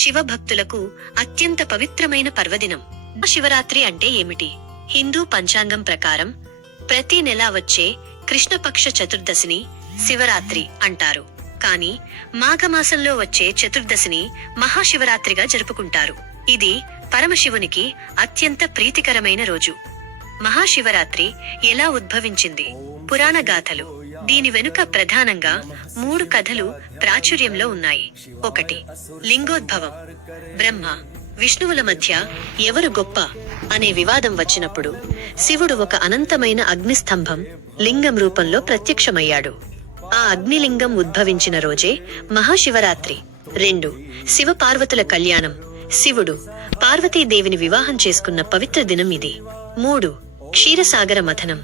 శివభక్తులకు అత్యంత పవిత్రమైన పర్వదినం. శివరాత్రి అంటే ఏమిటి? హిందూ పంచాంగం ప్రకారం ప్రతి నెల వచ్చే కృష్ణపక్ష చతుర్దశిని శివరాత్రి అంటారు. కానీ మాఘమాసంలో వచ్చే చతుర్దశిని మహాశివరాత్రిగా జరుపుకుంటారు. ఇది పరమశివునికి అత్యంత ప్రీతికరమైన రోజు. మహాశివరాత్రి ఎలా ఉద్భవించింది? పురాణ గాథలు. దీని వెనుక ప్రధానంగా 3 కథలు ప్రాచుర్యంలో ఉన్నాయి. 1. లింగోద్భవం. బ్రహ్మ విష్ణువుల మధ్య ఎవరు గొప్ప అనే వివాదం వచ్చినప్పుడు శివుడు ఒక అనంతమైన అగ్నిస్తంభం లింగం రూపంలో ప్రత్యక్షమయ్యాడు. ఆ అగ్నిలింగం ఉద్భవించిన రోజే మహాశివరాత్రి. 2. శివ పార్వతుల కళ్యాణం. శివుడు పార్వతీదేవిని వివాహం చేసుకున్న పవిత్ర దినం ఇది. 3. క్షీరసాగర మథనం.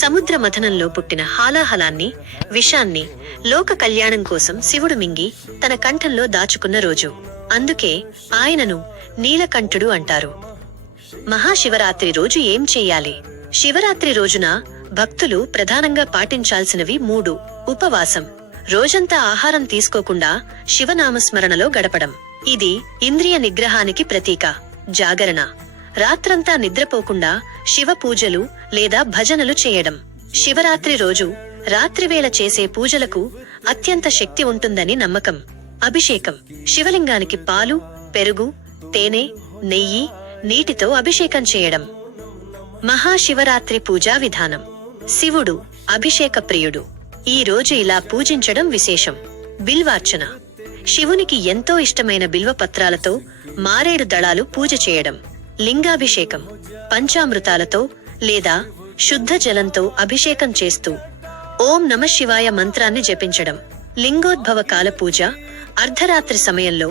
సముద్ర మథనంలో పుట్టిన హాలాహలాన్ని, విషాన్ని లోక కళ్యాణం కోసం శివుడు మింగి తన కంఠంలో దాచుకున్న రోజు. అందుకే ఆయనను నీలకంఠుడు అంటారు. మహాశివరాత్రి రోజు ఏం చెయ్యాలి? శివరాత్రి రోజున భక్తులు ప్రధానంగా పాటించాల్సినవి 3. ఉపవాసం. రోజంతా ఆహారం తీసుకోకుండా శివనామస్మరణలో గడపడం. ఇది ఇంద్రియ నిగ్రహానికి ప్రతీక. జాగరణ. రాత్రంతా నిద్రపోకుండా శివ పూజలు లేదా భజనలు చేయడం. శివరాత్రి రోజు రాత్రివేళ చేసే పూజలకు అత్యంత శక్తి ఉంటుందని నమ్మకం. అభిషేకం. శివలింగానికి పాలు, పెరుగు, తేనె, నెయ్యి, నీటితో అభిషేకం చేయడం. మహాశివరాత్రి పూజా విధానం. శివుడు అభిషేక ప్రియుడు. ఈ రోజు ఇలా పూజించడం విశేషం. బిల్వార్చన. శివునికి ఎంతో ఇష్టమైన బిల్వపత్రాలతో మారేడు దళాలు పూజ చేయడం. లింగాభిషేకం. పంచామృతాలతో లేదా శుద్ధ జలంతో అభిషేకం చేస్తూ ఓం నమఃశివాయ మంత్రాన్ని జపించడం. లింగోద్భవ కాల పూజ. అర్ధరాత్రి సమయంలో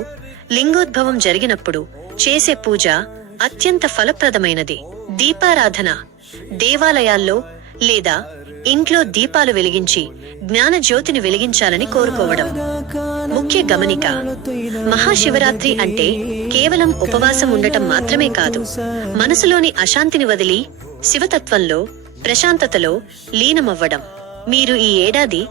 లింగోద్భవం జరిగినప్పుడు చేసే పూజ అత్యంత ఫలప్రదమైనది. దీపారాధన. దేవాలయాల్లో లేదా ఇంట్లో దీపాలు వెలిగించి జ్ఞాన జ్యోతిని వెలిగించాలని కోరుకోవడం. ముఖ్య గమనిక: మహాశివరాత్రి అంటే కేవలం ఉపవాసం ఉండటం మాత్రమే కాదు, మనసులోని అశాంతిని వదిలి శివతత్వంలో, ప్రశాంతతలో లీనమవ్వడం. మీరు ఈ ఏడాది